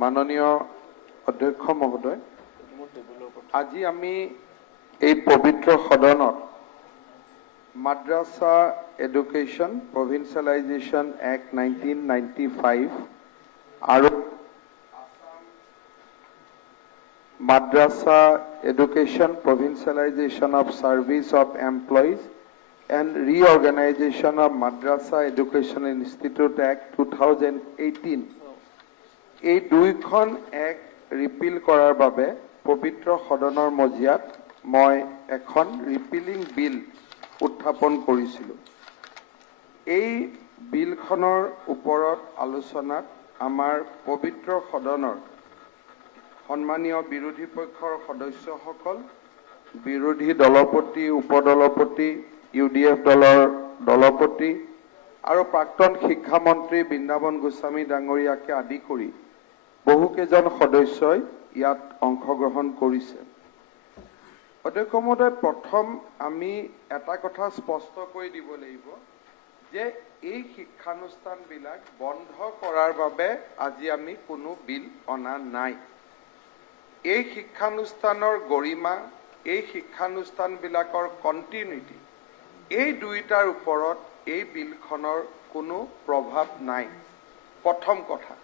মাননীয় অধ্যক্ষ মহোদয়, আজি আমি এই পবিত্ৰ সদনত মাদ্ৰাসা এডুকেশ্যন প্ৰভিন্সিয়েলাইজেশ্যন এক্ট 1995 আৰু মাদ্ৰাসা education provincialisation of service of employees and reorganization of Madrasa Education Institute Act 2018 এই দুইখন এক্ট ৰিপিল কৰাৰ বাবে পবিত্ৰ সদনৰ মজিয়াত মই এখন ৰিপিলিং বিল উত্থাপন কৰিছিলোঁ। এই বিলখনৰ ওপৰত আলোচনাত আমাৰ পবিত্ৰ সদনৰ সন্মানীয় বিৰোধী পক্ষৰ সদস্যসকল, বিৰোধী দলপতি, উপদলপতি, UDF দলৰ দলপতি আৰু প্ৰাক্তন শিক্ষামন্ত্ৰী বৃন্দাবন গোস্বামী ডাঙৰীয়াকে আদি কৰি বহুকেইজন সদস্যই ইয়াত অংশগ্ৰহণ কৰিছে। অধ্যক্ষ মহোদয়, প্ৰথম আমি এটা কথা স্পষ্ট কৰি দিব লাগিব যে এই শিক্ষানুষ্ঠানবিলাক বন্ধ কৰাৰ বাবে আজি আমি কোনো বিল অনা নাই। এই শিক্ষানুষ্ঠানৰ গৰিমা, এই শিক্ষানুষ্ঠানবিলাকৰ কণ্টিনিউটি, এই দুইটাৰ ওপৰত এই বিলখনৰ কোনো প্ৰভাৱ নাই। প্ৰথম কথা,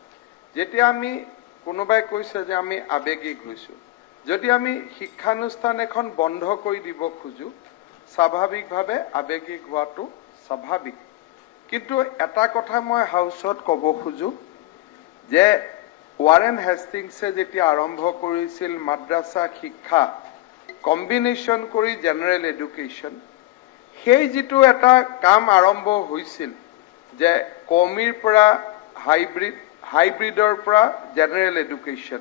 যেতিয়া আমি কোনোবাই কৈছে যে আমি আৱেগিক হৈছোঁ, যদি আমি শিক্ষানুষ্ঠান এখন বন্ধ কৰি দিব খোজোঁ, স্বাভাৱিকভাৱে আৱেগিক হোৱাটো স্বাভাৱিক। কিন্তু এটা কথা মই হাউচত ক'ব খোজোঁ যে ৱাৰেন হেষ্টিংছে যেতিয়া আৰম্ভ কৰিছিল মাদ্ৰাসা শিক্ষা কম্বিনেশ্যন কৰি জেনেৰেল এডুকেশ্যন, সেই যিটো এটা কাম আৰম্ভ হৈছিল যে কমিৰ পৰা হাইব্ৰিডৰ পৰা জেনেৰেল এডুকেশ্যন,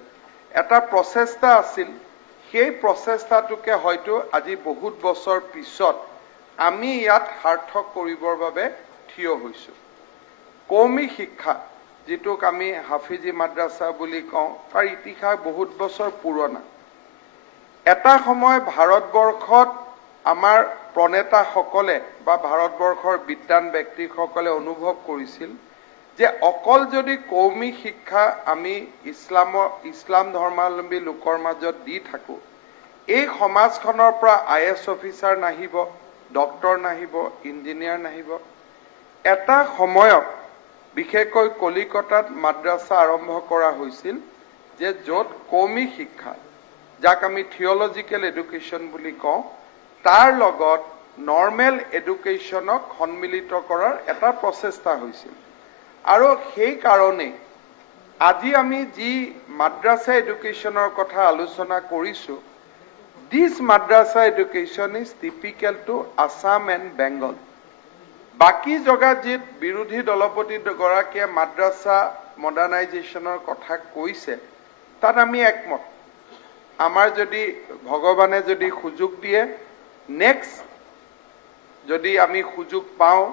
এটা প্ৰচেষ্টা আছিল। সেই প্ৰচেষ্টাটোকে হয়তো আজি বহুত বছৰ পিছত আমি ইয়াত সাৰ্থক কৰিবৰ বাবে থিয় হৈছোঁ। কৌমী শিক্ষা, যিটোক আমি হাফিজি মাদ্ৰাছা বুলি কওঁ, তাৰ ইতিহাস বহুত বছৰ পুৰণা। এটা সময় ভাৰতবৰ্ষত আমাৰ প্ৰণেতাসকলে বা ভাৰতবৰ্ষৰ বিদ্বান ব্যক্তিসকলে অনুভৱ কৰিছিল যে অকল যদি কৌমী শিক্ষা আমি ইছলাম ধৰ্মাৱলম্বী লোকৰ মাজত দি থাকোঁ, এই সমাজখনৰ পৰা IAS অফিচাৰ নাহিব, ডক্টৰ নাহিব, ইঞ্জিনিয়াৰ নাহিব। এটা সময়ত বিশেষকৈ কলিকতাত মাদ্ৰাছা আৰম্ভ কৰা হৈছিল যে য'ত কৌমী শিক্ষা, যাক আমি থিঅলজিকেল এডুকেশ্যন বুলি কওঁ, তাৰ লগত নৰ্মেল এডুকেশ্যনক সন্মিলিত কৰাৰ এটা প্ৰচেষ্টা হৈছিল। আৰু সেইকাৰণে আজি আমি যি মাদ্ৰাছা এডুকেশ্যনৰ কথা আলোচনা কৰিছোঁ, দিছ মাদ্ৰাছা education is typical to Assam and Bengal. বাকী জেগাত যি বিৰোধী দলপতি গৰাকীয়ে মাদ্ৰাছা মডাৰ্ণাইজেশ্যনৰ কথা কৈছে, তাত আমি একমত। আমাৰ যদি ভগৱানে যদি সুযোগ দিয়ে, নেক্সট যদি আমি সুযোগ পাওঁ,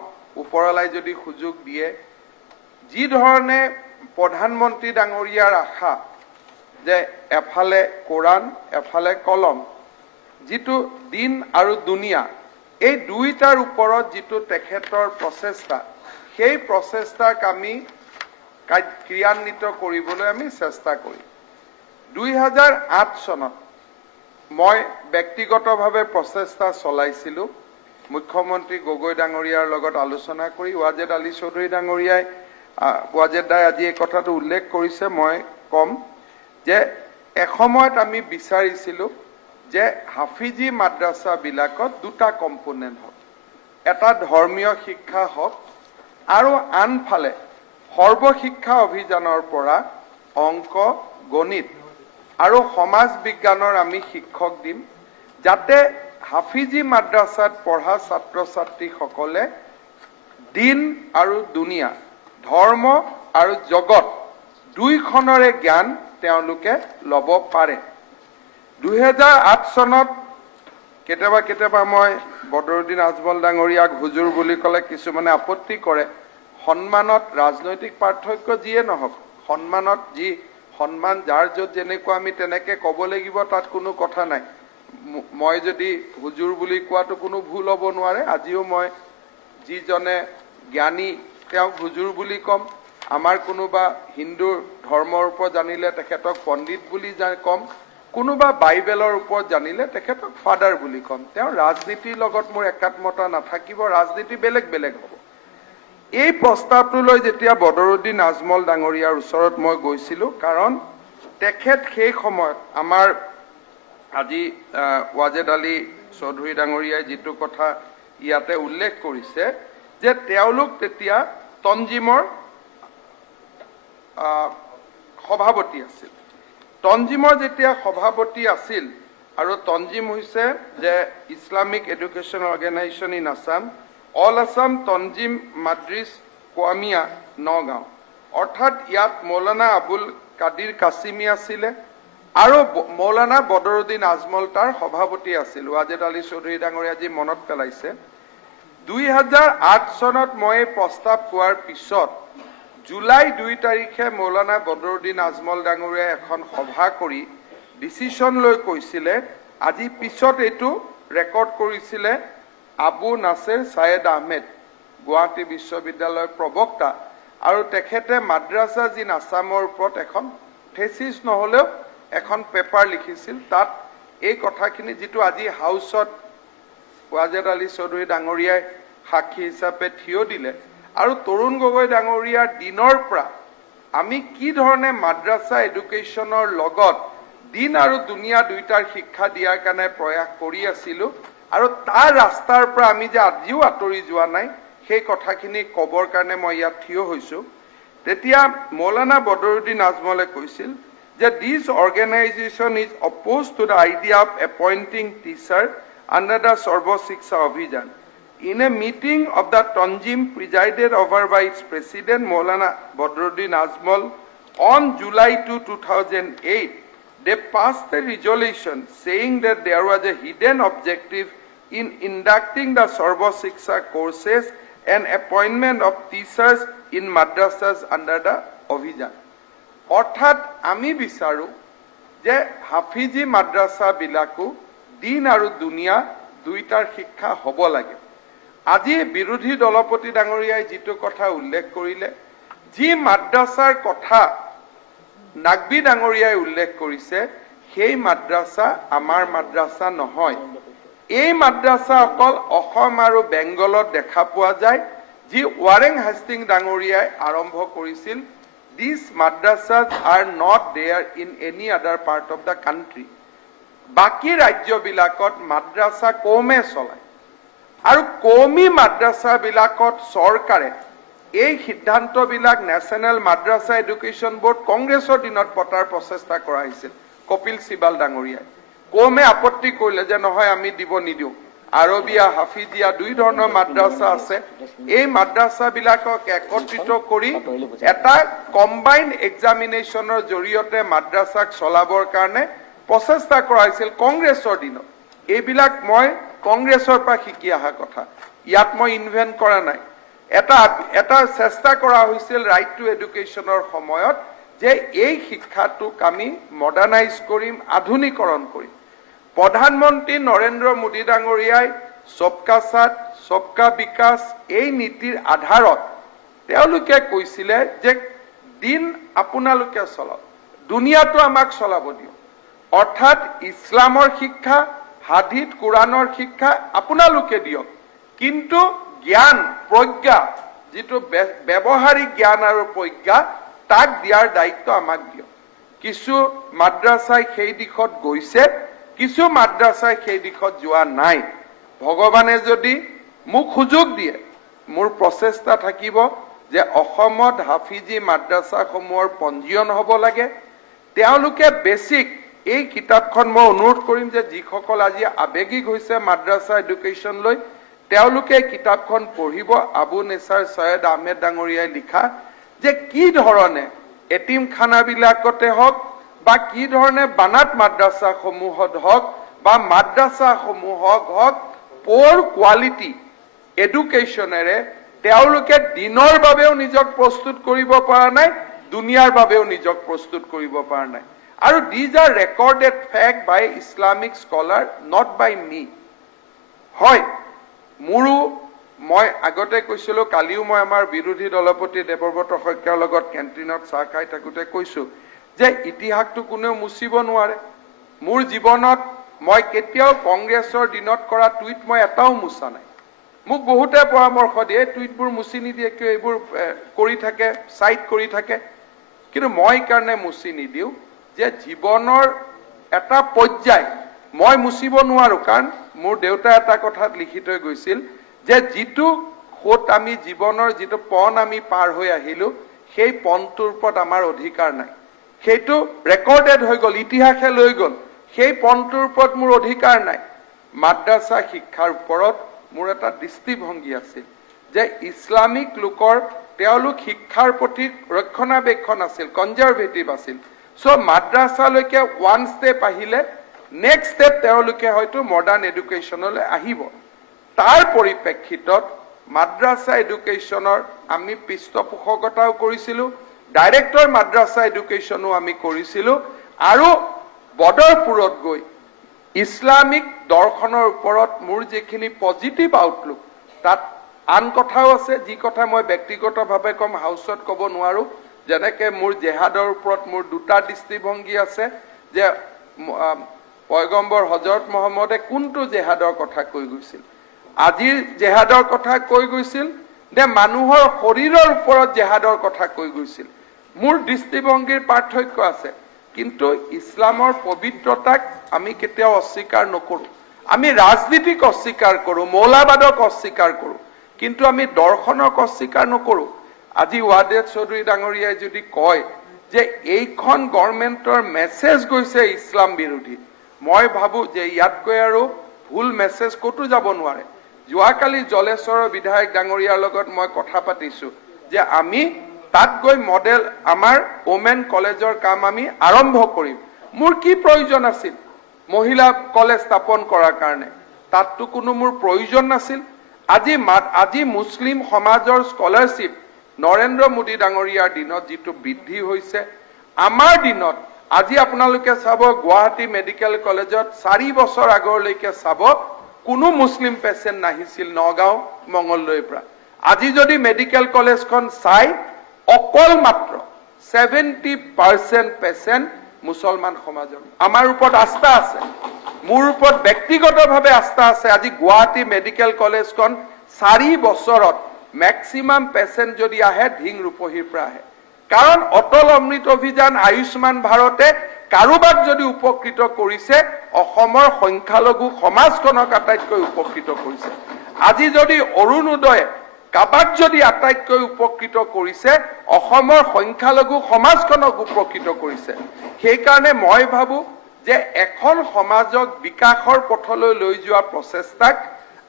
ওপৰলাই যদি সুযোগ দিয়ে, যি ধৰণে প্ৰধানমন্ত্ৰী ডাঙৰীয়াৰ আশা যে এফালে কোৰাণ এফালে কলম, যিটো দিন আৰু দুনিয়া, এই দুইটাৰ ওপৰত যিটো তেখেতৰ প্ৰচেষ্টা, সেই প্ৰচেষ্টাক আমি ক্ৰিয়ান্বিত কৰিবলৈ আমি চেষ্টা কৰিম। 2008 চনত মই ব্যক্তিগতভাৱে প্ৰচেষ্টা চলাইছিলোঁ মুখ্যমন্ত্ৰী গগৈ ডাঙৰীয়াৰ লগত আলোচনা কৰি। ৱাজেদ আলী চৌধুৰী ডাঙৰীয়াই, ৱাজেদ দাই আজি এই কথাটো উল্লেখ কৰিছে, মই ক'ম যে এসময়ত আমি বিচাৰিছিলোঁ যে হাফিজি মাদ্ৰাছাবিলাকত দুটা কম্পোনেণ্ট হওক, এটা ধৰ্মীয় শিক্ষা হওক আৰু আনফালে সৰ্বশিক্ষা অভিযানৰ পৰা অংক, গণিত আৰু সমাজ বিজ্ঞানৰ আমি শিক্ষক দিম, যাতে হাফিজি মাদ্ৰাছাত পঢ়া ছাত্ৰ ছাত্ৰীসকলে দিন আৰু দুনিয়া, ধৰ্ম আৰু জগত দুইখনৰে জ্ঞান তেওঁলোকে ল'ব পাৰে। 2008 চনত কেতিয়াবা মই বদৰুদ্দিন আজমল ডাঙৰীয়াক হুজুৰ বুলি ক'লে কিছুমানে আপত্তি কৰে। সন্মানত ৰাজনৈতিক পাৰ্থক্য যিয়ে নহওক, সন্মানত যি সন্মান যাৰ য'ত যেনেকুৱা আমি তেনেকৈ ক'ব লাগিব, তাত কোনো কথা নাই। মই যদি হুজুৰ বুলি কোৱাটো কোনো ভুল হ'ব নোৱাৰে। আজিও মই যিজনে জ্ঞানী তেওঁক হুজুৰ বুলি ক'ম, আমাৰ কোনোবা হিন্দু ধৰ্মৰ ওপৰত জানিলে তেখেতক পণ্ডিত বুলি কম, কোনোবা বাইবেলৰ ওপৰত জানিলে তেখেতক ফাদাৰ বুলি কম। তেওঁ ৰাজনীতিৰ লগত মোৰ একাত্মতা নাথাকিব, ৰাজনীতি বেলেগ বেলেগ হ'ব। এই প্ৰস্তাৱটো লৈ যেতিয়া বদৰুদ্দিন আজমল ডাঙৰীয়াৰ ওচৰত মই গৈছিলোঁ, কাৰণ তেখেত সেই সময়ত আমাৰ আজি ৱাজেদ আলী চৌধুৰী ডাঙৰীয়াই যিটো কথা ইয়াতে উল্লেখ কৰিছে যে তেওঁলোক তেতিয়া তঞ্জিমৰ সভাপতি আছিল। তঞ্জিমৰ যেতিয়া সভাপতি আছিল, আৰু তঞ্জিম হৈছে যে Islamic education organisation in Assam, all Assam Tanzim Madaris Qawmia Nagaon, অৰ্থাৎ ইয়াত মৌলানা আবুল কাদিৰ কাছিমি আছিলে আৰু মৌলানা বদৰুদ্দিন আজমল তাৰ সভাপতি আছিল। ৱাজেদ আলী চৌধুৰী ডাঙৰীয়া যি মনত পেলাইছে, 2008 চনত মই এই প্ৰস্তাৱ পোৱাৰ পিছত জুলাই 2 তাৰিখে মৌলানা বদৰুদ্দিন আজমল ডাঙৰীয়াই এখন সভা কৰি ডিচিশ্যন লৈ কৈছিলে, আজি পিছত এইটো ৰেকৰ্ড কৰিছিলে আবু নাছেৰ ছায়েদ আহমেদ, গুৱাহাটী বিশ্ববিদ্যালয়ৰ প্ৰবক্তা, আৰু তেখেতে মাদ্ৰাছা জিন আছামৰ ওপৰত এখন থেচিছ নহ'লেও এখন পেপাৰ লিখিছিল। তাত এই কথাখিনি যিটো আজি হাউচত ৱাজেদ আলী চৌধুৰী ডাঙৰীয়াই সাক্ষী হিচাপে থিয় দিলে, আৰু তৰুণ গগৈ ডাঙৰীয়াৰ দিনৰ পৰা আমি কি ধৰণে মাদ্ৰাছা এডুকেশ্যনৰ লগত দিন আৰু দুনিয়া দুইটাৰ শিক্ষা দিয়াৰ কাৰণে প্ৰয়াস কৰি আছিলোঁ, আৰু তাৰ ৰাস্তাৰ পৰা আমি যে আজিও আঁতৰি যোৱা নাই, সেই কথাখিনি ক'বৰ কাৰণে মই ইয়াত থিয় হৈছোঁ। তেতিয়া মৌলানা বদৰুদ্দিন আজমলে কৈছিল যে this organisation is opposed to the idea of appointing teacher under the Sarva Shiksha অভিযান। In a meeting of the Tanjim presided over by its president Maulana Badruddin Ajmal on July 2, 2008, they passed a resolution saying that there was a hidden objective in inducting the Sarva Shiksha courses and appointment of teachers in madrasas under the Abhijan. অৰ্থাৎ আমি বিচাৰো যে হাফিজি মাদ্ৰাছা বিলাকো দিন আৰু দুনিয়া দুইটাৰ শিক্ষা হ'ব লাগে। আজি বিৰোধী দলপতি ডাঙৰীয়াই যিটো কথা উল্লেখ কৰিলে, যি মাদ্ৰাছাৰ কথা নাগবী ডাঙৰীয়াই উল্লেখ কৰিছে, সেই মাদ্ৰাছা আমাৰ মাদ্ৰাছা নহয়। এই মাদ্ৰাছা অকল অসম আৰু বেংগলত দেখা পোৱা যায়, যি ৱাৰেং হাষ্টিং ডাঙৰীয়াই আৰম্ভ কৰিছিল। These madrasas are not there in any other part of the country. বাকী ৰাজ্যবিলাকত মাদ্ৰাছা কমে চলায়, আৰু কৌমী মাদ্ৰাছাবিলাকত চৰকাৰে এই সিদ্ধান্তবিলাক নেশ্যনেল মাদ্ৰাছা এডুকেশ্যন বোৰ্ড কংগ্ৰেছৰ দিনত পতাৰ প্ৰচেষ্টা কৰা হৈছিল। কপিল চিবাল ডাঙৰীয়াই কৌমে আপত্তি কৰিলে যে নহয়, আমি দিব নিদিওঁ। আৰবিয়া, হাফিজিয়া দুই ধৰণৰ মাদ্ৰাছা আছে, এই মাদ্ৰাছাবিলাকক একত্ৰিত কৰি এটা কম্বাইণ্ড এক্সামিনেশ্যনৰ জৰিয়তে মাদ্ৰাছাক চলাবৰ কাৰণে প্ৰচেষ্টা কৰা হৈছিল কংগ্ৰেছৰ দিনত। এইবিলাক মই কংগ্ৰেছৰ পৰা শিকি অহা কথা, ইয়াত মই ইনভেন্ট কৰা নাই। এটা চেষ্টা কৰা হৈছিল ৰাইট টু এডুকেশ্যনৰ সময়ত যে এই শিক্ষাটোক আমি মডাৰ্ণাইজ কৰিম, আধুনিকৰণ কৰিম। প্ৰধানমন্ত্ৰী নৰেন্দ্ৰ মোদী ডাঙৰীয়াই সবকা সাথ সবকা বিকাশ এই নীতিৰ আধাৰত তেওঁলোকে কৈছিলে যে দিন আপোনালোকে চলাওক, দুনিয়াটো আমাক চলাব দিয়ক। অৰ্থাৎ ইছলামৰ শিক্ষা, হাদিত কোৰাণৰ শিক্ষা আপোনালোকে দিয়ক, কিন্তু জ্ঞান প্ৰজ্ঞা, যিটো ব্যৱহাৰিক জ্ঞান আৰু প্ৰজ্ঞা, তাক দিয়াৰ দায়িত্ব আমাক দিয়ক। কিছু মাদ্ৰাছাই সেই দিশত গৈছে, কিছু মাদ্ৰাছাই সেই দিশত যোৱা নাই। ভগৱানে যদি মোক সুযোগ দিয়ে, মোৰ প্ৰচেষ্টা থাকিব যে অসমত হাফিজি মাদ্ৰাছাসমূহৰ পঞ্জীয়ন হ'ব লাগে। তেওঁলোকে বেছিক এই কিতাপখন মই অনুৰোধ কৰিম যে যিসকল আজি আৱেগিক হৈছে মাদ্ৰাছা এডুকেশ্যন লৈ, তেওঁলোকে কিতাপখন পঢ়িব। আবু নেছাৰ ছৈয়দ আহমেদ ডাঙৰীয়াই লিখা যে কি ধৰণে এটিমখানাবিলাকতে হওক বা কি ধৰণে বানাত মাদ্ৰাছাসমূহত হওক বা মাদ্ৰাছাসমূহক হওক, প'ৰ কোৱালিটি এডুকেশ্যনেৰে তেওঁলোকে দিনৰ বাবেও নিজক প্ৰস্তুত কৰিব পৰা নাই, দুনিয়াৰ বাবেও নিজক প্ৰস্তুত কৰিব পৰা নাই। আৰু these are recorded fact by Islamic scholar, not by me. হয়, মোৰো মই আগতে কৈছিলো, কালিও মই আমাৰ বিৰোধী দলপতি দেৱব্ৰত শইকীয়াৰ লগত কেণ্টিনত চাহ খাই থাকোঁতে কৈছো যে ইতিহাসটো কোনেও মুচিব নোৱাৰে। মোৰ জীৱনত মই কেতিয়াও কংগ্ৰেছৰ দিনত কৰা টুইট মই এটাও মুচা নাই। মোক বহুতে পৰামৰ্শ দিয়ে টুইটবোৰ মুচি নিদিয়ে কিয়, এইবোৰ কৰি থাকে, চাইট কৰি থাকে, কিন্তু মই কাৰণে মুচি নিদিওঁ যে জীৱনৰ এটা পৰ্যায় মই মুচিব নোৱাৰো। কাৰণ মোৰ দেউতাই এটা কথাত লিখি থৈ গৈছিল যে যিটো খোট আমি জীৱনৰ যিটো পণ আমি পাৰ হৈ আহিলো, সেই পণটোৰ ওপৰত আমাৰ অধিকাৰ নাই। সেইটো ৰেকৰ্ডেড হৈ গ'ল, ইতিহাসে লৈ গ'ল, সেই পণটোৰ ওপৰত মোৰ অধিকাৰ নাই। মাদ্ৰাছা শিক্ষাৰ ওপৰত মোৰ এটা দৃষ্টিভংগী আছিল যে ইছলামিক লোকৰ তেওঁলোক শিক্ষাৰ প্ৰতি ৰক্ষণাবেক্ষণ আছিল, কনজাৰভেটিভ আছিল। চ' মাদ্ৰাছালৈকে ওৱান ষ্টেপ আহিলে নেক্সট ষ্টেপ তেওঁলোকে হয়তো মডাৰ্ণ এডুকেশ্যনলৈ আহিব। তাৰ পৰিপ্ৰেক্ষিতত মাদ্ৰাছা এডুকেশ্যনৰ আমি পৃষ্ঠপোষকতাও কৰিছিলোঁ, ডাইৰেক্টৰ মাদ্ৰাছা এডুকেশ্যনো আমি কৰিছিলোঁ, আৰু বদৰপুৰত গৈ ইছলামিক দৰ্শনৰ ওপৰত মোৰ যিখিনি পজিটিভ আউটলুক, তাত আন কথাও আছে যি কথা মই ব্যক্তিগতভাৱে কম, হাউচত ক'ব নোৱাৰো। যেনেকে মোৰ জেহাদৰ ওপৰত মোৰ দুটা দৃষ্টিভংগী আছে যে পয়গম্বৰ হজৰত মহম্মদে কোনটো জেহাদৰ কথা কৈ গৈছিল, আজিৰ জেহাদৰ কথা কৈ গৈছিল নে মানুহৰ শৰীৰৰ ওপৰত জেহাদৰ কথা কৈ গৈছিল। মোৰ দৃষ্টিভংগীৰ পাৰ্থক্য আছে, কিন্তু ইছলামৰ পবিত্ৰতাক আমি কেতিয়াও অস্বীকাৰ নকৰো। আমি ৰাজনীতিক অস্বীকাৰ কৰো, মৌলাবাদক অস্বীকাৰ কৰো, কিন্তু আমি দৰ্শনক অস্বীকাৰ নকৰো। আজি ৱাদেদ চৌধুৰী ডাঙৰীয়াই যদি কয় যে এইখন গভৰ্ণমেণ্টৰ মেছেজ গৈছে ইছলাম বিৰোধী, মই ভাবো যে ইয়াতকৈ আৰু ভুল মেছেজ ক'তো যাব নোৱাৰে। যোৱাকালি জলেশ্বৰৰ বিধায়ক ডাঙৰীয়াৰ লগত মই কথা পাতিছো যে আমি তাত গৈ মডেল আমাৰ ওমেন কলেজৰ কাম আমি আৰম্ভ কৰিম। মোৰ কি প্ৰয়োজন আছিল মহিলা কলেজ স্থাপন কৰাৰ কাৰণে? তাততো কোনো মোৰ প্ৰয়োজন নাছিল। আজি মুছলিম সমাজৰ স্কলাৰশ্বিপ নৰেন্দ্ৰ মোদী ডাঙৰীয়াৰ দিনত যিটো বৃদ্ধি হৈছে, আমাৰ দিনত আজি আপোনালোকে চাব গুৱাহাটী মেডিকেল কলেজত 4 বছৰ আগলৈকে চাব কোনো মুছলিম পেচেণ্ট নাহিছিল নগাঁও মঙলদৈৰ পৰা। আজি যদি মেডিকেল কলেজখন চাই অকল মাত্ৰ 70% পেচেণ্ট মুছলমান সমাজৰ। আমাৰ ওপৰত আস্থা আছে, মোৰ ওপৰত ব্যক্তিগতভাৱে আস্থা আছে। আজি গুৱাহাটী মেডিকেল কলেজখন 4 বছৰত মেক্সিমাম পেচেণ্ট যদি আহে ধিং ৰূপহীৰ পৰা আহে। কাৰণ অটল অমৃত অভিযান, আয়ুষ্মান ভাৰতে কাৰোবাক যদি উপকৃত কৰিছে, অসমৰ সংখ্যালঘু সমাজখনক আটাইতকৈ উপকৃত কৰিছে। আজি যদি অৰুণোদয়ে কাবাক যদি আটাইতকৈ উপকৃত কৰিছে, অসমৰ সংখ্যালঘু সমাজখনক উপকৃত কৰিছে। সেইকাৰণে মই ভাবো যে এখন সমাজক বিকাশৰ পথলৈ লৈ যোৱা প্ৰচেষ্টাক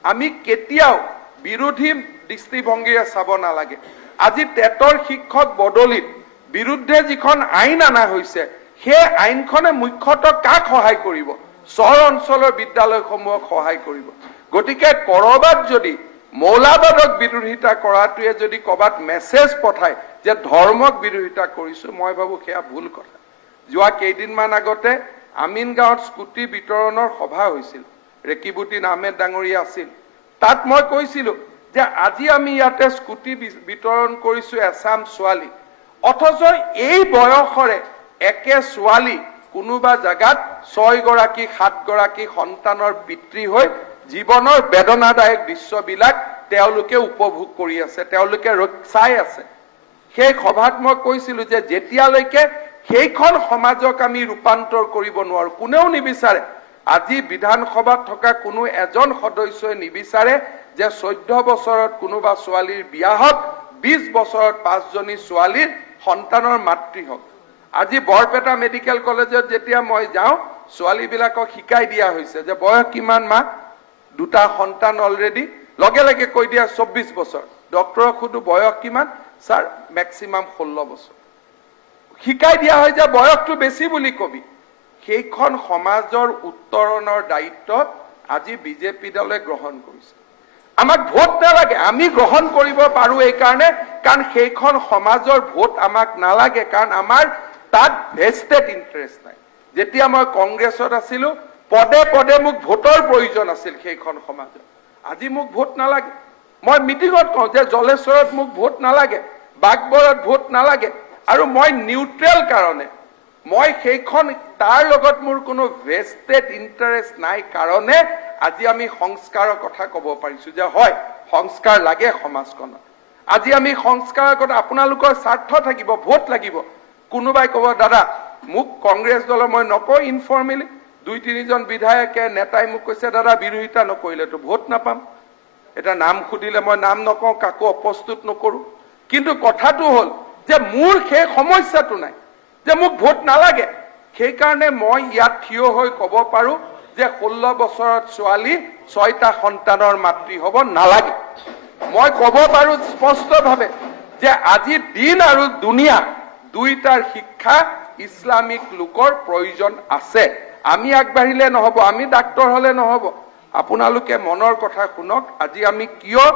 আমি কেতিয়াও বিৰোধী দৃষ্টিভংগীৰে চাব নালাগে। আজি টেটৰ শিক্ষক বদলিত বিৰুদ্ধে যিখন আইন অনা হৈছে, সেই আইনখনে মুখ্যতঃ কাক সহায় কৰিব? চহৰ অঞ্চলৰ বিদ্যালয়সমূহক সহায় কৰিব। গতিকে কৰবাত যদি মৌলাবাদক বিৰোধিতা কৰাটোৱে যদি কৰবাত মেছেজ পঠায় যে ধৰ্মক বিৰোধিতা কৰিছো, মই ভাবো সেয়া ভুল কথা। যোৱা কেইদিনমান আগতে আমিন গাঁৱত স্কুটি বিতৰণৰ সভা হৈছিল, ৰেকিবুদ্দিন আহমেদ ডাঙৰীয়া আছিল। তাত মই কৈছিলো যে আজি আমি ইয়াতে স্কুটি বিতৰণ কৰিছো এছাম ছোৱালী, অথচ এই বয়সৰে একে ছোৱালী কোনোবা জাগাত 6 গৰাকী 7 গৰাকী সন্তানৰ পিতৃ হৈ জীৱনৰ বেদনাদায়ক দৃশ্যবিলাক তেওঁলোকে উপভোগ কৰি আছে, তেওঁলোকে চাই আছে। সেই সভাত মই কৈছিলো যে যেতিয়ালৈকে সেইখন সমাজক আমি ৰূপান্তৰ কৰিব নোৱাৰো, কোনেও নিবিচাৰে। আজি বিধানসভাত থকা কোনো এজন সদস্যই নিবিচাৰে যে 14 বছৰত কোনোবা ছোৱালীৰ বিয়া হওক, 20 বছৰত 5জনী ছোৱালীৰ সন্তানৰ মাতৃ হওক। আজি বৰপেটা মেডিকেল কলেজত যেতিয়া মই যাওঁ, ছোৱালীবিলাকক শিকাই দিয়া হৈছে যে বয়স কিমান মা, 2টা সন্তান অলৰেডি, লগে লগে কৈ দিয়া 24 বছৰ। ডক্টৰক সুধো বয়স কিমান, ছাৰ মেক্সিমাম 16 বছৰ। শিকাই দিয়া হয় যে বয়সটো বেছি বুলি কবি। সেইখন সমাজৰ উত্তৰণৰ দায়িত্ব আজি বিজেপি দলে গ্ৰহণ কৰিছে। আমাক ভোট নালাগে, আমি গ্ৰহণ কৰিব পাৰো এই কাৰণে, কাৰণ সেইখন সমাজৰ ভোট আমাক নালাগে, কাৰণ আমাৰ তাত ভেষ্টেড ইণ্টাৰেষ্ট নাই। যেতিয়া মই কংগ্ৰেছত আছিলো, পদে পদে মোক ভোটৰ প্ৰয়োজন আছিল সেইখন সমাজত। আজি মোক ভোট নালাগে, মই মিটিঙত কওঁ যে জলেশ্বৰত মোক ভোট নালাগে, বাগবৰত ভোট নালাগে, আৰু মই নিউট্ৰেল কাৰণে মই সেইখন তাৰ লগত মোৰ কোনো ভেষ্টেড ইণ্টাৰেষ্ট নাই কাৰণে আজি আমি সংস্কাৰৰ কথা ক'ব পাৰিছো যে হয় সংস্কাৰ লাগে সমাজখনত। আজি আমি সংস্কাৰৰ কথা আপোনালোকৰ স্বাৰ্থ থাকিব, ভোট লাগিব। কোনোবাই ক'ব দাদা মোক কংগ্ৰেছ দলৰ মই নকওঁ ইনফৰ্মেলি 2-3 জন বিধায়কে নেতাই মোক কৈছে দাদা বিৰোধিতা নকৰিলেতো ভোট নাপাম। এটা নাম সুধিলে মই নাম নকওঁ, কাকো অপ্ৰস্তুত নকৰো, কিন্তু কথাটো হ'ল যে মোৰ সেই সমস্যাটো নাই যে মোক ভোট নালাগে। সেইকাৰণে মই ইয়াত থিয় হৈ ক'ব পাৰো যে 16 বছৰত ছোৱালী 6টা সন্তানৰ মাতৃ হ'ব নালাগে। মই ক'ব পাৰো স্পষ্টভাৱে যে আজি দিন আৰু দুনিয়া দুইটাৰ শিক্ষা ইছলামিক লোকৰ প্ৰয়োজন আছে। আমি আগবাঢ়িলে নহ'ব, আমি ডাক্তৰ হ'লে নহ'ব। আপোনালোকে মনৰ কথা শুনক, আজি আমি কিয়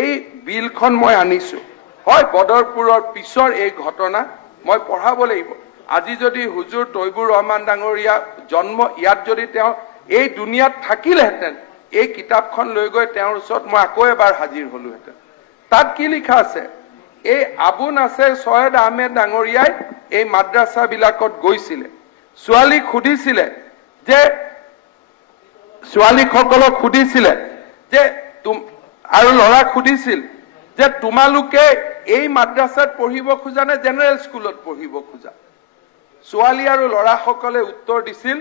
এই বিলখন মই আনিছো। হয় বদৰপুৰৰ পিছৰ এই ঘটনা মই পঢ়াব লাগিব। আজি যদি হুজুৰ তৈবুৰ ৰহমান ডাঙৰীয়া জন্ম ইয়াত যদি তেওঁ এই দুনিয়াত থাকিলেহেঁতেন, এই কিতাপখন লৈ গৈ তেওঁৰ ওচৰত মই আকৌ এবাৰ হাজিৰ হলোহেঁতেন। তাত কি লিখা আছে, এই আবু নাছেৰ ছয়েদ আহমেদ ডাঙৰীয়াই এই মাদ্ৰাছাবিলাকত গৈছিলে, ছোৱালীক সুধিছিলে যে ছোৱালীসকলক সুধিছিলে যে আৰু ল'ৰাক সুধিছিল যে তোমালোকে এই মাদ্ৰাছাত পঢ়িব খোজা নে জেনেৰেল স্কুলত পঢ়িব খোজা। ছোৱালী আৰু ল'ৰাসকলে উত্তৰ দিছিল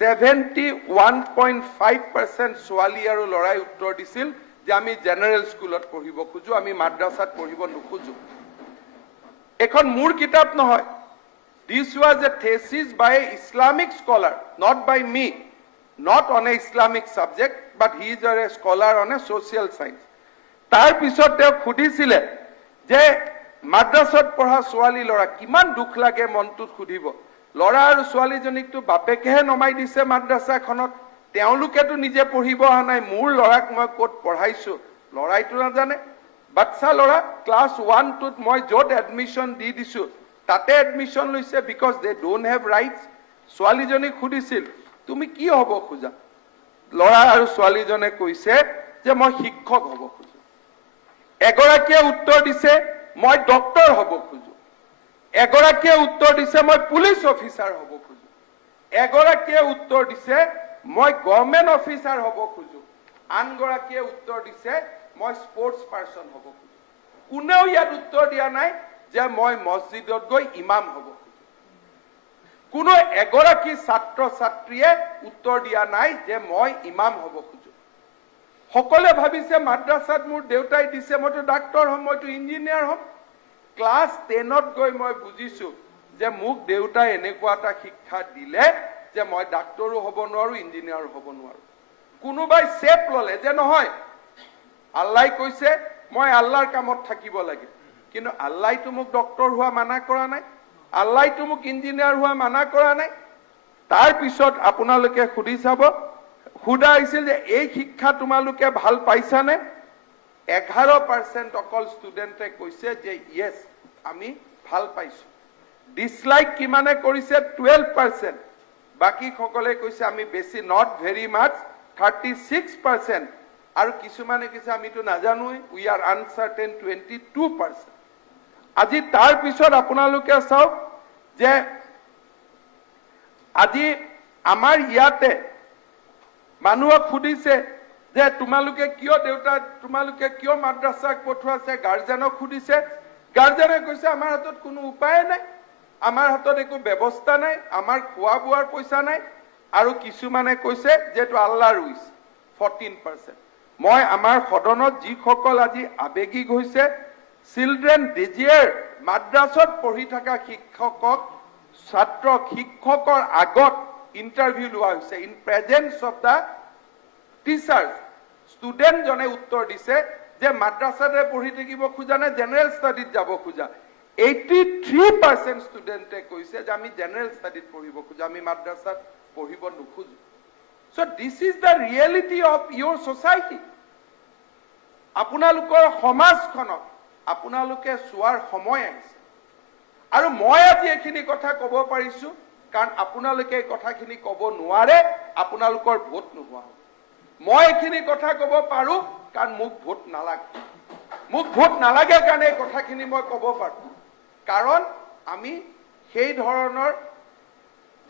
71.5% ছোৱালী আৰু ল'ৰাই উত্তৰ দিছিল যে আমি জেনেৰেল স্কুলত পঢ়িব খোজো, আমি মাদ্ৰাছাত পঢ়িব নোখোজো। এখন মোৰ কিতাপ নহয়, this was a thesis by a Islamic scholar, not by me, not on a Islamic subject, but he is a scholar on a social science. তাৰ পিছত তেওঁ সুধিছিলে যে মাদ্ৰাছাত পঢ়া ছোৱালী ল'ৰা কিমান দুখ লাগে মনটোত সুধিব। ল'ৰা আৰু ছোৱালীজনীকতো বাপেকেহে নমাই দিছে মাদ্ৰাছাখনত, তেওঁলোকেতো নিজে পঢ়িব অহা নাই। মোৰ ল'ৰাক মই ক'ত পঢ়াইছো ল'ৰাইতো নাজানে। বাচ্চা ল'ৰা ক্লাছ 1-2ত মই য'ত এডমিশ্যন দি দিছো তাতে এডমিশ্যন লৈছে, because they don't have rights. ছোৱালীজনীক সুধিছিল তুমি কি হ'ব খোজা, ল'ৰা আৰু ছোৱালীজনে কৈছে যে মই শিক্ষক হ'ব খোজো। এগৰাকীয়ে উত্তৰ দিছে মই ডক্তৰ হ'ব খোজো, এগৰাকীয়ে উত্তৰ দিছে মই পুলিচ অফিচাৰ হ'ব খোজো, এগৰাকীয়ে উত্তৰ দিছে মই গভৰ্ণমেণ্ট অফিচাৰ হ'ব খোজো, আনগৰাকীয়ে উত্তৰ দিছে মই স্পৰ্টছ পাৰ্চন হ'ব খোজো। কোনেও ইয়াত উত্তৰ দিয়া নাই যে মই মছজিদত গৈ ইমাম হ'ব খোজো। কোনো এগৰাকী ছাত্ৰ ছাত্ৰীয়ে উত্তৰ দিয়া নাই যে মই ইমাম হ'ব খোজো। সকলোৱে ভাবিছে মাদ্ৰাছাত মোৰ দেউতাই দিছে মইতো ডাক্তৰ হ'ম, মইতো ইঞ্জিনিয়াৰ হ'ম। ক্লাছ 10ত গৈ মই বুজিছো যে মোক দেউতাই এনেকুৱা এটা শিক্ষা দিলে যে মই ডাক্তৰো হ'ব নোৱাৰো, ইঞ্জিনিয়াৰো হ'ব নোৱাৰো। কোনোবাই চেপ ল'লে যে নহয় আল্লাহই কৈছে মই আল্লাহৰ কামত থাকিব লাগে, কিন্তু আল্লাহইতো মোক ডক্তৰ হোৱা মানা কৰা নাই, আল্লাহইতো মোক ইঞ্জিনিয়াৰ হোৱা মানা কৰা নাই। তাৰ পিছত আপোনালোকে সুধি চাব, সুধা হৈছিল যে এই শিক্ষা তোমালোকে ভাল পাইছানে? 11% অকল ষ্টুডেণ্টে কৈছে যে ইয়েছ আমি ভাল পাইছো। ডিছলাইক কিমানে কৰিছে? 12%। বাকী সকলে কৈছে আমি বেছি, নট ভেৰি মাছ 36%। আৰু কিছুমানে কৈছে আমিতো নাজানোই, উই আৰ আনচাৰ্টেন 22%। আজি তাৰ পিছত আপোনালোকে চাওক যে আজি আমাৰ ইয়াতে মানুহক সুধিছে যে তোমালোকে কিয় দেউতা তোমালোকে কিয় মাদ্ৰাছাক পঠোৱাছে, গাৰ্জেনক সুধিছে। গাৰ্জেনে কৈছে আমাৰ হাতত কোনো উপায় নাই, আমাৰ হাতত একো ব্যৱস্থা নাই, আমাৰ খোৱা বোৱাৰ পইচা নাই। আৰু কিছুমানে কৈছে যে এইটো আল্লাহৰ উইচ 14%। মই আমাৰ সদনত যিসকল আজি আবেগিক হৈছে, চিলড্ৰেন ডিজিয়াৰ মাদ্ৰাছত পঢ়ি থকা শিক্ষকক ছাত্ৰক শিক্ষকৰ আগত ইণ্টাৰভিউ লোৱা হৈছে in presence of the teachers. ষ্টুডেণ্টজনে উত্তৰ দিছে যে মাদ্ৰাছাতে পঢ়ি থাকিব খোজা নে জেনেৰেল ষ্টাডিত যাব খোজা। 83% ষ্টুডেণ্টে কৈছে যে আমি জেনেৰেল ষ্টাডিত পঢ়িব খোজো, আমি মাদ্ৰাছাত পঢ়িব নোখোজো। So this is the reality of your society. আপোনালোকৰ সমাজখনক আপোনালোকে চোৱাৰ সময় আহিছে। আৰু মই আজি এইখিনি কথা ক'ব পাৰিছো কাৰণ আপোনালোকে এই কথাখিনি ক'ব নোৱাৰে, আপোনালোকৰ ভোট নোহোৱা হ'ব। মই এইখিনি কথা ক'ব পাৰো কাৰণ মোক ভোট নালাগে। মোক ভোট নালাগে কাৰণে এই কথাখিনি মই ক'ব পাৰোঁ। কাৰণ আমি সেই ধৰণৰ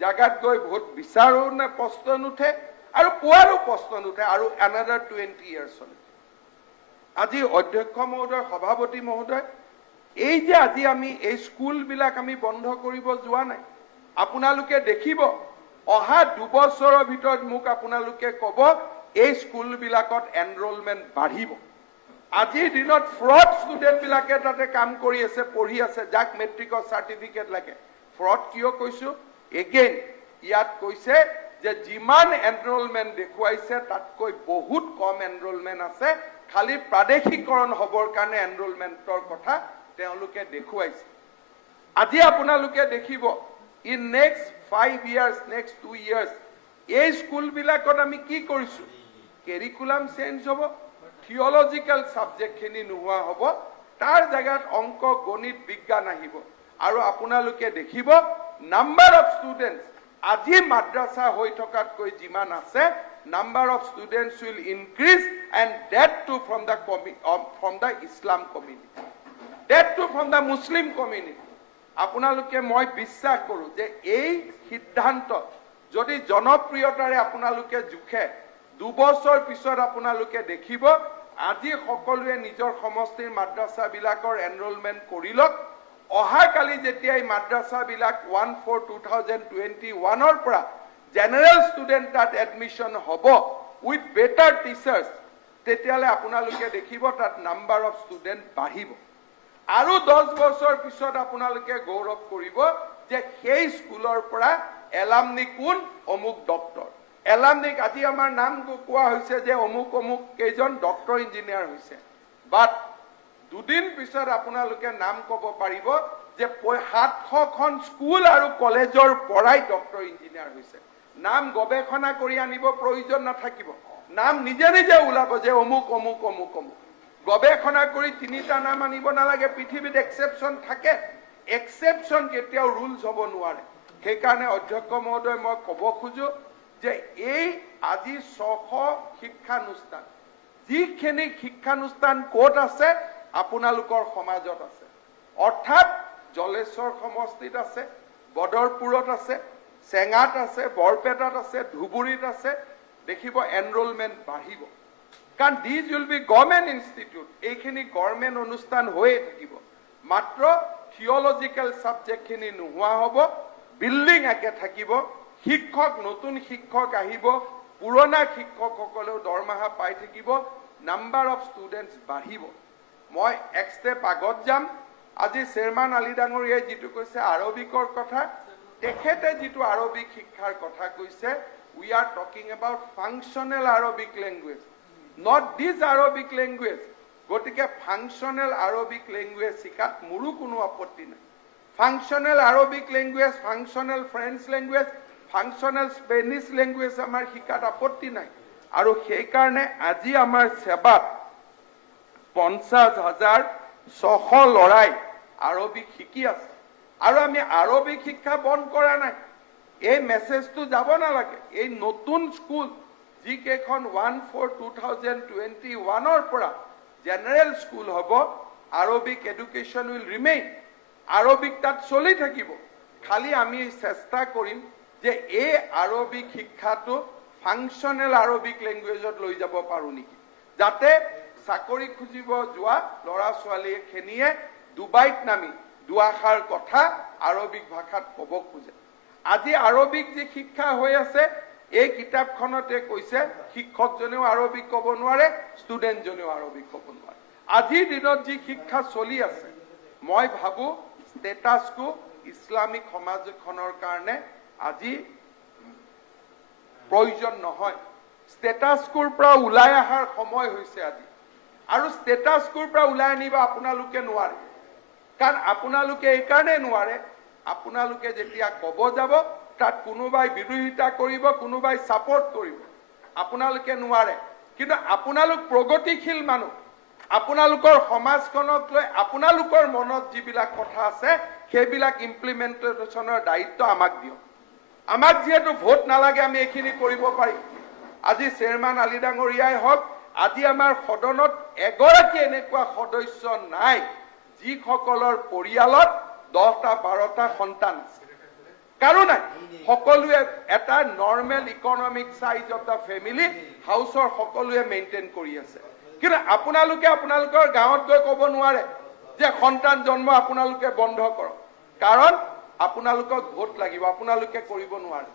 জাগাত গৈ ভোট বিচাৰো নে প্ৰশ্ন নুঠে আৰু পোৱাৰো প্ৰশ্ন নুঠে আৰু another 20 years আজি অধ্যক্ষ মহোদয়, সভাপতি মহোদয়, এই যে আজি আমি এই স্কুলবিলাক আমি বন্ধ কৰিব যোৱা নাই। আপোনালোকে দেখিব অহা 2 বছৰৰ ভিতৰত মোক আপোনালোকে ক'ব এই স্কুলবিলাকত এনৰোলমেণ্ট বাঢ়িব। আজিৰ দিনত ফ্ৰড ষ্টুডেণ্টবিলাকে তাতে কাম কৰি আছে, পঢ়ি আছে, যাক মেট্ৰিকৰ চাৰ্টিফিকেট লাগে। ফ্ৰড কিয় কৈছো? এগেইন ইয়াত কৈছে যে যিমান এনৰোলমেণ্ট দেখুৱাইছে তাতকৈ বহুত কম এনৰোলমেণ্ট আছে, খালি প্ৰাদেশিকৰণ হ'বৰ কাৰণে এনৰোলমেণ্টৰ কথা তেওঁলোকে দেখুৱাইছে। আজি আপোনালোকে দেখিব in next 5 years, next 2 years এই স্কুলবিলাকত আমি কি কৰিছো? কেৰিকুলাম চেঞ্জ হ'ব, থিওলজিকেল সাবজেক্টখিনি নোহোৱা হ'ব, তাৰ জায়গাত অংক, গণিত, বিজ্ঞান আহিব। আৰু আপোনালোকে দেখিব নাম্বাৰ অফ ষ্টুডেণ্টছ আজি মাদ্ৰাসা হৈ থকাতকৈ যিমান আছে, number of students will increase and that to from the Islam community, that to from the Muslim community. আপোনালোকে মই বিশ্বাস কৰোঁ যে এই সিদ্ধান্ত যদি জনপ্ৰিয়তাৰে আপোনালোকে জোখে 2 বছৰ পিছত আপোনালোকে দেখিব আজি সকলোৱে নিজৰ সমষ্টিৰ মাদ্ৰাসাবিলাকৰ এনৰোলমেণ্ট কৰি লওক। অহাকালি যেতিয়া এই মাদ্ৰাসাবিলাক 1/4/2021 পৰা জেনেৰেল ষ্টুডেণ্ট তাত এডমিশ্যন হ'ব উইথ বেটাৰ টিচাৰ্ছ, তেতিয়ালে আপোনালোকে দেখিব তাত নাম্বাৰ অফ ষ্টুডেণ্ট বাঢ়িব। আৰু 10 বছৰ পিছত আপোনালোকে গৌৰৱ কৰিব যে সেই স্কুলৰ পৰা এলামনি কোন? অমুক ডক্টৰ। এলামনিক আজি আমাৰ নাম কোৱা হৈছে যে অমুক অমুক কেইজন ডক্টৰ ইঞ্জিনিয়াৰ হৈছে, বাট 2 দিন পিছত আপোনালোকে নাম ক'ব পাৰিব যে 700খন স্কুল আৰু কলেজৰ পৰাই ডক্টৰ ইঞ্জিনিয়াৰ হৈছে। নাম গৱেষণা কৰি আনিব প্ৰয়োজন নাথাকিব, নাম নিজে নিজে ওলাব যে অমুক অমুক অমুক অমুক। গৱেষণা কৰি 3টা নাম আনিব নালাগে। পৃথিৱীত এক্সেপশ্যন থাকে, এক্সেপশ্যন কেতিয়াও ৰুলছ হ'ব নোৱাৰে। সেইকাৰণে অধ্যক্ষ মহোদয় মই ক'ব খোজো যে এই আজি 600 শিক্ষানুষ্ঠান, যিখিনি শিক্ষানুষ্ঠান ক'ত আছে? আপোনালোকৰ সমাজত আছে। অৰ্থাৎ জলেশ্বৰ সমষ্টিত আছে, বদৰপুৰত আছে, চেঙাত আছে, বৰপেটাত আছে, ধুবুৰীত আছে। দেখিব এনৰোলমেণ্ট বাঢ়িব, কাৰণ these will be government institute. এইখিনি গভৰ্ণমেণ্ট অনুষ্ঠান হৈয়ে থাকিব, মাত্ৰ থিওলজিকেল সাবজেক্টখিনি নোহোৱা হ'ব, বিল্ডিং একে থাকিব, শিক্ষক নতুন শিক্ষক আহিব, পুৰণা শিক্ষকসকলেও দৰমহা পাই থাকিব, নাম্বাৰ অফ ষ্টুডেণ্টছ বাঢ়িব। মই এক ষ্টেপ আগত যাম। আজি চেয়াৰমান আলী ডাঙৰীয়াই যিটো কৈছে আৰবিকৰ কথা, তেখেতে যিটো আৰবিক শিক্ষাৰ কথা কৈছে, we are talking about functional Arabic language, not this Arabic language. গতিকে ফাংচনেল আৰবিক লেংগুৱেজ শিকাত মোৰো কোনো আপত্তি নাই। Functional Arabic language, functional French language, functional Spanish language আমাৰ শিকাত আপত্তি নাই। আৰু সেইকাৰণে আজি আমাৰ সেৱাত 50,600 ল'ৰাই আৰবিক শিকি আছে। আৰু আমি আৰবিক শিক্ষা বন্ধ কৰা নাই। এই মেছেজটো যাব নালাগে। এই নতুন স্কুল যিকেইখন 1/4/2021 পৰা জেনেৰেল স্কুল হ'ব, Arabic education will remain. Arabic তাত চলি থাকিব। খালি আমি চেষ্টা কৰিম যে এই আৰবিক শিক্ষাটো ফাংচনেল আৰবিক লেংগুৱেজত লৈ যাব পাৰোঁ নেকি, যাতে চাকৰি খুজিব যোৱা ল'ৰা ছোৱালীখিনিয়ে ডুবাইত নামি দুআষাৰ কথা আৰবিক ভাষাত ক'ব খোজে। আজি আৰবিক যি শিক্ষা হৈ আছে, এই কিতাপখনতে কৈছে শিক্ষকজনেও আৰবিক ক'ব নোৱাৰে, ষ্টুডেণ্টজনেও আৰবিক ক'ব নোৱাৰে। আজিৰ দিনত যি শিক্ষা চলি আছে, মই ভাবোঁ ষ্টেটাছকো ইছলামিক সমাজ এখনৰ কাৰণে আজি প্ৰয়োজন নহয়। ষ্টেটাছকোৰ পৰা ওলাই অহাৰ সময় হৈছে আজি। আৰু ষ্টেটাছকোৰ পৰা ওলাই আনিব আপোনালোকে নোৱাৰে, কাৰণ আপোনালোকে এইকাৰণে নোৱাৰে, আপোনালোকে যেতিয়া ক'ব যাব তাত কোনোবাই বিৰোধিতা কৰিব, কোনোবাই ছাপৰ্ট কৰিব। আপোনালোকে নোৱাৰে, কিন্তু আপোনালোক প্ৰগতিশীল মানুহ। আপোনালোকৰ সমাজখনক লৈ আপোনালোকৰ মনত যিবিলাক কথা আছে সেইবিলাক ইমপ্লিমেণ্টেশ্যনৰ দায়িত্ব আমাক দিয়ক। আমাক যিহেতু ভোট নালাগে, আমি এইখিনি কৰিব পাৰিম। আজি চেয়াৰমান আলী ডাঙৰীয়াই হওক, আজি আমাৰ সদনত এগৰাকী এনেকুৱা সদস্য নাই যিসকলৰ পৰিয়ালত 10টা 12টা সন্তান আছে। কাৰো নাই। সকলোৱে এটা normal economic size of the family হাউসৰ সকলোৱে মেইনটেইন কৰি আছে। কিন্তু আপোনালোকৰ গাঁৱত গৈ ক'ব নোৱাৰে যে সন্তান জন্ম আপোনালোকে বন্ধ কৰক, কাৰণ আপোনালোকক ভোট লাগিব, আপোনালোকে কৰিব নোৱাৰে।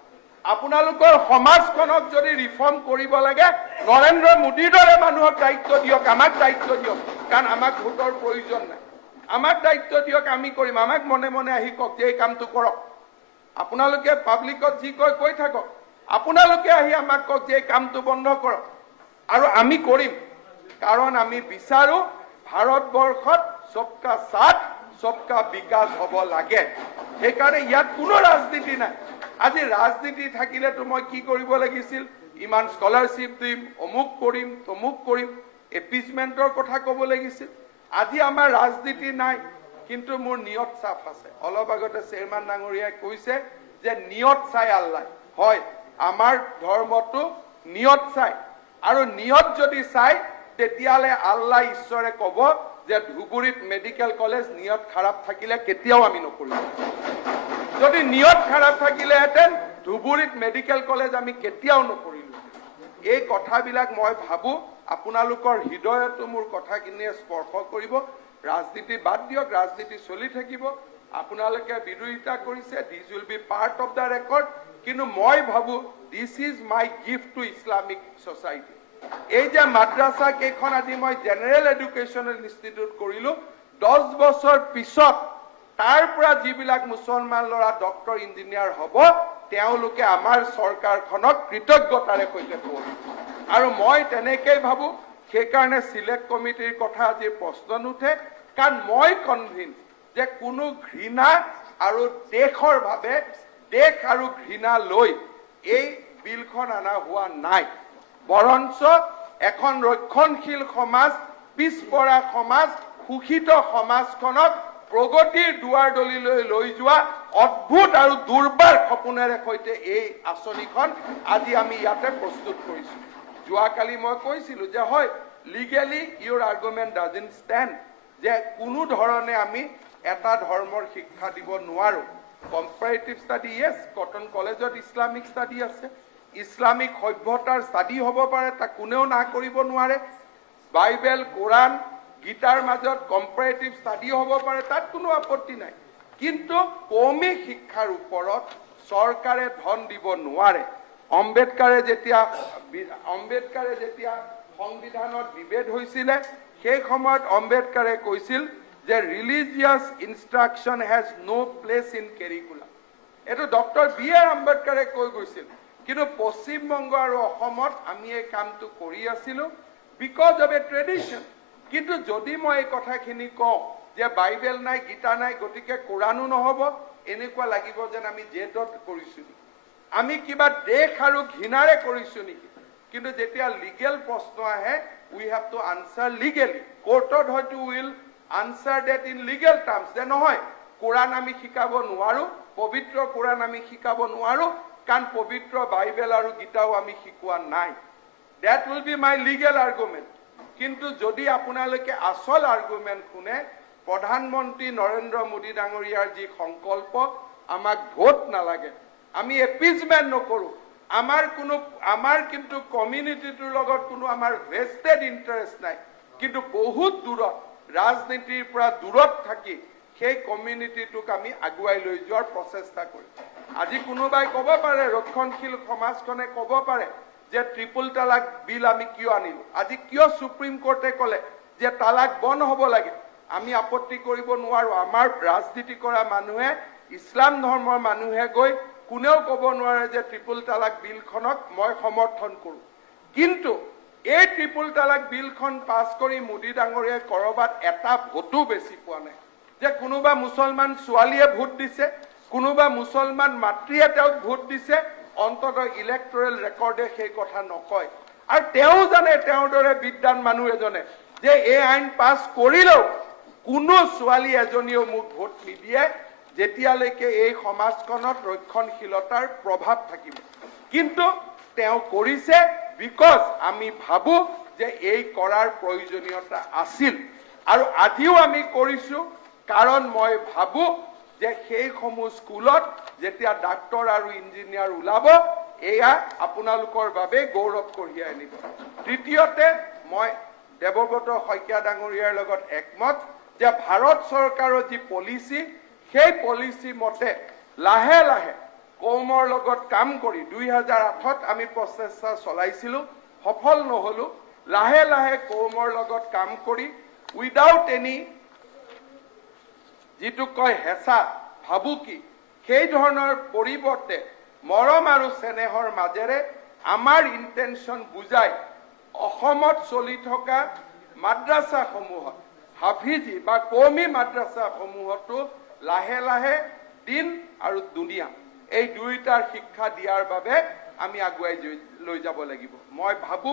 আপোনালোকৰ সমাজখনক যদি ৰিফৰ্ম কৰিব লাগে নৰেন্দ্ৰ মোদীৰ দৰে মানুহক দায়িত্ব দিয়ক, আমাক দায়িত্ব দিয়ক, কাৰণ আমাক ভোটৰ প্ৰয়োজন নাই। আমাক দায়িত্ব দিয়ক, আমি কৰিম। আমাক মনে মনে আহি কওক যে এই কামটো কৰক। আপোনালোকে পাব্লিকত যি কয় কৈ থাকক, আপোনালোকে আহি আমাক কওক যে এই কামটো বন্ধ কৰক, আৰু আমি কৰিম। কাৰণ আমি বিচাৰো ভাৰতবৰ্ষত সবকা সাথ সবকা বিকাশ হ'ব লাগে। সেইকাৰণে ইয়াত কোনো ৰাজনীতি নাই। আজি ৰাজনীতি থাকিলেতো মই কি কৰিব লাগিছিল, ইমান স্কলাৰশ্বিপ দিম, অমুক কৰিম, তমুক কৰিম, এপিচমেন্টৰ কথা ক'ব লাগিছিল। আজি আমাৰ ৰাজনীতি নাই, কিন্তু মোৰ নিয়ত চাফ আছে। অলপ আগতে চেয়াৰমান ডাঙৰীয়াই কৈছে যে নিয়ত চাই আল্লাহ। হয়, আমাৰ ধৰ্মটো নিয়ত চাই, আৰু নিয়ত যদি চাই তেতিয়ালে আল্লাহ ঈশ্বৰে ক'ব যে ধুবুৰীত মেডিকেল কলেজ নিয়ত খাৰাপ থাকিলে কেতিয়াও আমি নকৰিম। যদি নিয়ত খাৰাপ থাকিলেহেঁতেন ধুবুৰীত মেডিকেল কলেজ আমি কেতিয়াও নকৰিলো। এই কথাবিলাক মই ভাবো আপোনালোকৰ হৃদয়তো মোৰ কথাখিনিয়ে স্পৰ্শ কৰিব। ৰাজনীতি বাদ দিয়ক, ৰাজনীতি চলি থাকিব। আপোনালোকে বিৰোধিতা কৰিছে, this will be part of the record. কিন্তু মই ভাবো this is my gift to Islamic society. এই যে মাদ্ৰাছা কেইখন আজি মই জেনেৰেল এডুকেশ্যনেল ইনষ্টিটিউট কৰিলো, 10 বছৰ পিছত তাৰ পৰা যিবিলাক মুছলমান ল'ৰা ডক্টৰ ইঞ্জিনিয়াৰ হ'ব, তেওঁলোকে আমাৰ চৰকাৰখনক কৃতজ্ঞতাৰে সৈতে ক'ব। আৰু মই তেনেকেই ভাবো। সেইকাৰণে সিলেক্ট কমিটিৰ কথা আজি প্ৰশ্ন নুঠে, কাৰণ মই কনভিন্স যে কোনো ঘৃণা আৰু দেশৰ বাবে দেশ আৰু ঘৃণা লৈ এই বিলখন অনা হোৱা নাই। বৰঞ্চ এখন ৰক্ষণশীল সমাজ, পিছপৰা সমাজ, শোষিত সমাজখনক প্ৰগতিৰ দুৱাৰদলিলৈ লৈ যোৱা অদ্ভুত আৰু দুৰ্বাৰ সপোনেৰে সৈতে এই আঁচনিখন আজি আমি ইয়াতে প্ৰস্তুত কৰিছো। যোৱাকালি মই কৈছিলো যে হয়, legally Euro argument doesn't stand, যে কোনো ধৰণে আমি এটা ধৰ্মৰ শিক্ষা দিব নোৱাৰো। কম্পাৰেটিভ ষ্টাডি, য়েছ, কটন কলেজত ইছলামিক ষ্টাডি আছে, ইছলামিক সভ্যতাৰ ষ্টাডি হ'ব পাৰে, তাক কোনেও না কৰিব নোৱাৰে। বাইবেল, কোৰাণ, গীতাৰ মাজত কম্পাৰেটিভ ষ্টাডি হ'ব পাৰে, তাত কোনো আপত্তি নাই। কিন্তু কৌমী শিক্ষাৰ ওপৰত চৰকাৰে ধন দিব নোৱাৰে। আম্বেদকাৰে যেতিয়া সংবিধানত বিভেদ হৈছিলে, সেই সময়ত আম্বেদকাৰে কৈছিল যে religious instruction has no place in curriculum. এইটো ডক্টৰ B.R. আম্বেদকাৰে কৈ গৈছিল। কিন্তু পশ্চিমবংগ আৰু অসমত আমি এই কামটো কৰি আছিলো বিকজ অফ এ ট্ৰেডিশ্যন। কিন্তু যদি মই এই কথাখিনি কওঁ যে বাইবেল নাই, গীতা নাই, গতিকে কোৰাণো নহ'ব, এনেকুৱা লাগিব যেন আমি জেদত কৰিছো নেকি, আমি কিবা দেশ আৰু ঘৃণাৰে কৰিছো নেকি। কিন্তু যেতিয়া লিগেল প্ৰশ্ন আহে, we have to answer legally. কোৰ্টত হয়তো will answer that in legal terms, যে নহয় কোৰাণ আমি শিকাব নোৱাৰো, পবিত্ৰ কোৰাণ আমি শিকাব নোৱাৰো, কাৰণ পবিত্ৰ বাইবেল আৰু গীতাও আমি শিকোৱা নাই। That will be my legal argument. কিন্তু যদি আপোনালোকে আচল আৰ্গুমেণ্ট শুনে, প্ৰধানমন্ত্ৰী নৰেন্দ্ৰ মোদী ডাঙৰীয়াৰ যি সংকল্প, আমাক ভোট নালাগে, আমি এপিজমেণ্ট নকৰো, আমাৰ কিন্তু কমিউনিটিটোৰ লগত কোনো আমাৰ ভেষ্টেড ইণ্টাৰেষ্ট নাই, কিন্তু বহুত দূৰত ৰাজনীতিৰ পৰা দূৰত থাকি সেই কমিউনিটিটোক আমি আগুৱাই লৈ যোৱাৰ প্ৰচেষ্টা কৰিম। আজি কোনোবাই ক'ব পাৰে, ৰক্ষণশীল সমাজখনে ক'ব পাৰে যে ট্ৰিপল তালাক বিল আমি কিয় আনিলো, আজি কিয় সুপ্ৰিম কোৰ্টে ক'লে যে তালাক বন্ধ হ'ব লাগে, আমি আপত্তি কৰিব নোৱাৰো। আমাৰ ৰাজনীতি কৰা মানুহে, ইছলাম ধৰ্মৰ মানুহে গৈ কোনেও ক'ব নোৱাৰে যে ট্ৰিপল তালাক বিলখনক মই সমৰ্থন কৰো। কিন্তু এই ট্ৰিপল তালাক বিলখন পাছ কৰি মোদী ডাঙৰীয়াই কৰবাত এটা ভোটো বেছি পোৱা নাই। যে কোনোবা মুছলমান ছোৱালীয়ে ভোট দিছে, কোনোবা মুছলমান মাতৃয়ে তেওঁক ভোট দিছে, অন্ততঃ ইলেক্টৰেল ৰেকৰ্ডে সেই কথা নকয়। আৰু তেওঁ জানে, তেওঁৰ দৰে বিদ্বান মানুহ এজনে, যে এই আইন পাছ কৰিলেও কোনো ছোৱালী এজনীও মোক ভোট নিদিয়ে যেতিয়ালৈকে এই সমাজখনত ৰক্ষণশীলতাৰ প্ৰভাৱ থাকিব। কিন্তু তেওঁ কৰিছে, বিকজ আমি ভাবো যে এই কৰাৰ প্ৰয়োজনীয়তা আছিল আৰু আজিও আমি কৰিছো কাৰণ মই ভাবো যে সেইসমূহ স্কুলত যেতিয়া ডাক্তৰ আৰু ইঞ্জিনিয়াৰ ওলাব এয়া আপোনালোকৰ বাবে গৌৰৱ কঢ়িয়াই আনিব তৃতীয়তে মই দেৱব্ৰত শইকীয়া ডাঙৰীয়াৰ লগত একমত যে ভাৰত চৰকাৰৰ যি পলিচি সেই পলিচি মতে লাহে লাহে কৌমৰ লগত কাম কৰি 2008ত আমি প্ৰচেষ্টা চলাইছিলো সফল নহলো লাহে লাহে কৌমৰ লগত কাম কৰি উইদাউট এনি যিটো কয় হেঁচা ভাবুকি সেই ধৰণৰ পৰিৱৰ্তে মৰম আৰু চেনেহৰ মাজেৰে আমাৰ ইণ্টেনশ্যন বুজাই অসমত চলি থকা মাদ্ৰাছাসমূহত হাফিজি বা কৌমী মাদ্ৰাছাসমূহতো লাহে লাহে দিন আৰু দুনিয়া এই দুইটাৰ শিক্ষা দিয়াৰ বাবে আমি আগুৱাই লৈ যাব লাগিব মই ভাবো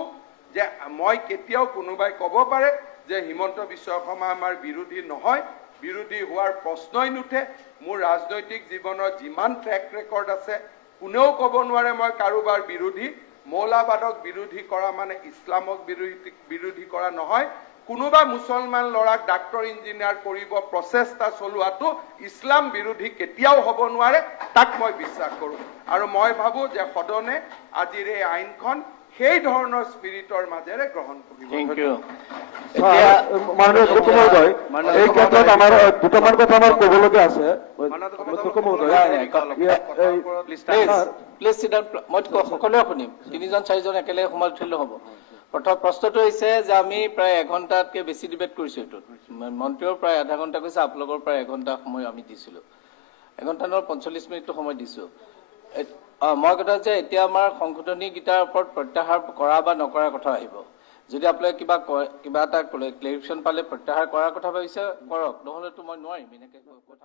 যে মই কেতিয়াও কোনোবাই ক'ব পাৰে যে হিমন্ত বিশ্ব শৰ্মা আমাৰ বিৰোধী নহয় বিৰোধী হোৱাৰ প্ৰশ্নই নুঠে মোৰ ৰাজনৈতিক জীৱনৰ যিমান ট্ৰেক ৰেকৰ্ড আছে কোনেও ক'ব নোৱাৰে মই কাৰোবাৰ বিৰোধী মৌলবাদক বিৰোধী কৰা মানে ইছলামক বিৰোধী কৰা নহয় কোনোবা মুছলমান ল'ৰাক ডাক্তৰ ইঞ্জিনিয়াৰ কৰিব প্ৰচেষ্টা চলোৱাটো ইছলাম বিৰোধী কেতিয়াও হ'ব নোৱাৰে তাক মই বিশ্বাস কৰোঁ আৰু মই ভাবো যে সদনে আজিৰ এই আইনখন সেই ধৰণৰ স্পিৰিটৰ মাজেৰে গ্ৰহণ কৰিব থ্যাংক ইউ মাননীয় অধ্যক্ষ মহোদয় এই ক্ষেত্ৰত আমাৰ দুটামান কথা আমাৰ ক'বলগীয়া আছে অধ্যক্ষ মহোদয় প্লিজ চিট ডাউন মই সকলোৱে শুনিম তিনিজন চাৰিজন একেলগে সমাজ উঠিলে হ'ব প্ৰথম প্ৰশ্নটো হৈছে যে আমি প্ৰায় এঘণ্টাতকৈ বেছি ডিবেট কৰিছোঁ এইটোত মন্ত্ৰীয়েও প্ৰায় আধা ঘণ্টা কৈছে আপোনালোকৰ প্ৰায় এঘণ্টা সময় আমি দিছিলোঁ এঘণ্টা 45 মিনিটটো সময় দিছোঁ মই কথা যে এতিয়া আমাৰ সংশোধনীকেইটাৰ ওপৰত প্ৰত্যাহাৰ কৰা বা নকৰাৰ কথা আহিব যদি আপোনালোকে কিবা এটা ক্লেৰিফিকেশ্যন পালে প্ৰত্যাহাৰ কৰাৰ কথা ভাবিছে কৰক নহ'লেতো মই নোৱাৰিম এনেকৈ কথা